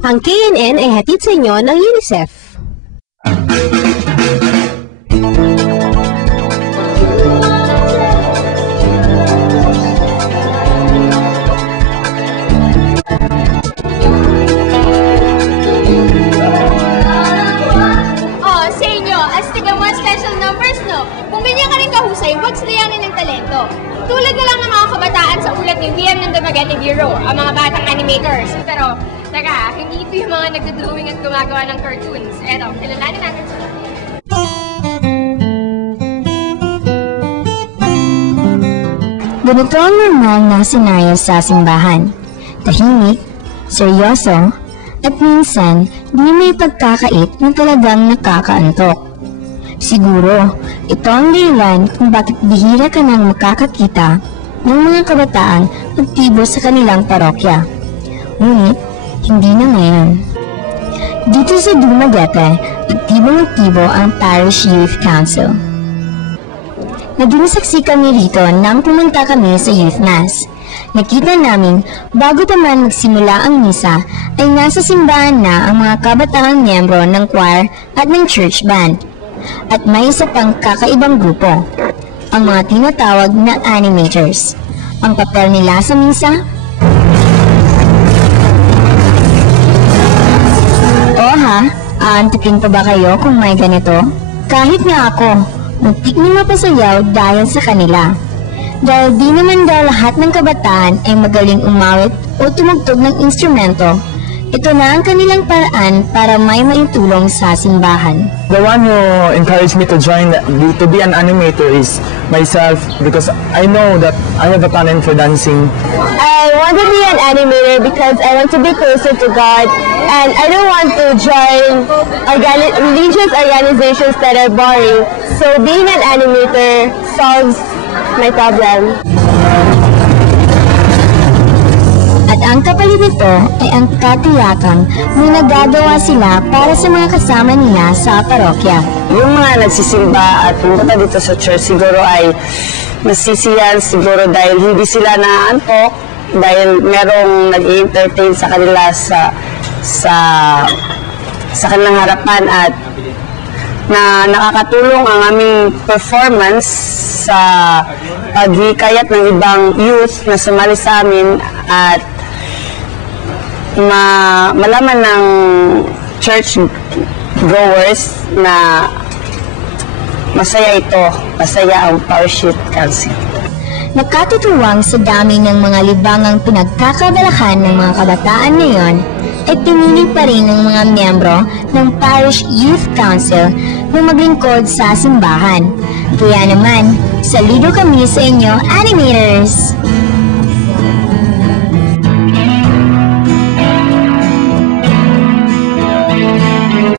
Ang KNN ay hatid sa inyo ng UNICEF. Huwag silayanin ng talento. Tulad na lang ng mga kabataan sa ulat ni VM ng Dumaguete Bureau, ang mga batang animators. Pero, teka, hindi ito yung mga nagdodrawing at gumagawa ng cartoons. Eto, kilalanin natin sila. Ganito ang normal na senaryo sa simbahan. Tahimik, seryoso, at minsan, di may pagkakait na talagang nakakaantok. Siguro, ito ang dahilan kung bakit bihira ka nang makakakita ng mga kabataang aktibo sa kanilang parokya. Ngunit, hindi na ngayon. Dito sa Dumaguete, aktibong-aktibo ang Parish Youth Council. Naging saksi kami rito nang pumunta kami sa Youth Mass. Nakita namin, bago naman magsimula ang misa, ay nasa simbahan na ang mga kabataang miyembro ng choir at ng church band. At may isa pang kakaibang grupo, ang mga tinatawag na animators. Ang papel nila sa misa? O ha? Aantukin pa ba kayo kung may ganito? Kahit nga ako, muntik na mapasayaw dahil sa kanila. Dahil di naman daw lahat ng kabataan ay magaling umawit o tumugtog ng instrumento, ito na ang kanilang paraan para may maitulong sa simbahan. The one who encouraged me to join, to be an animator is myself because I know that I have a talent for dancing. I want to be an animator because I want to be closer to God and I don't want to join religious organizations that are boring. So being an animator solves my problem. At ang kapalit nito ay ang katiyakang may nagagawa sila para sa mga kasama nila sa parokya. Yung mga nagsisimba at pumunta dito sa church siguro ay nasisiyan siguro dahil hindi sila naantok, dahil merong nag-i-entertain sa kanila sa kanilang harapan at na nakakatulong ang aming performance sa paghikayat ng ibang youth na sumali sa amin at malaman ng church goers na masaya ang Parish Youth Council. Nakatutuwang sa dami ng mga libangang pinagkakabalahan ng mga kabataan ngayon, ay piniling pa rin ng mga miyembro ng Parish Youth Council na maglingkod sa simbahan. Kaya naman, saludo kami sa inyo, animators!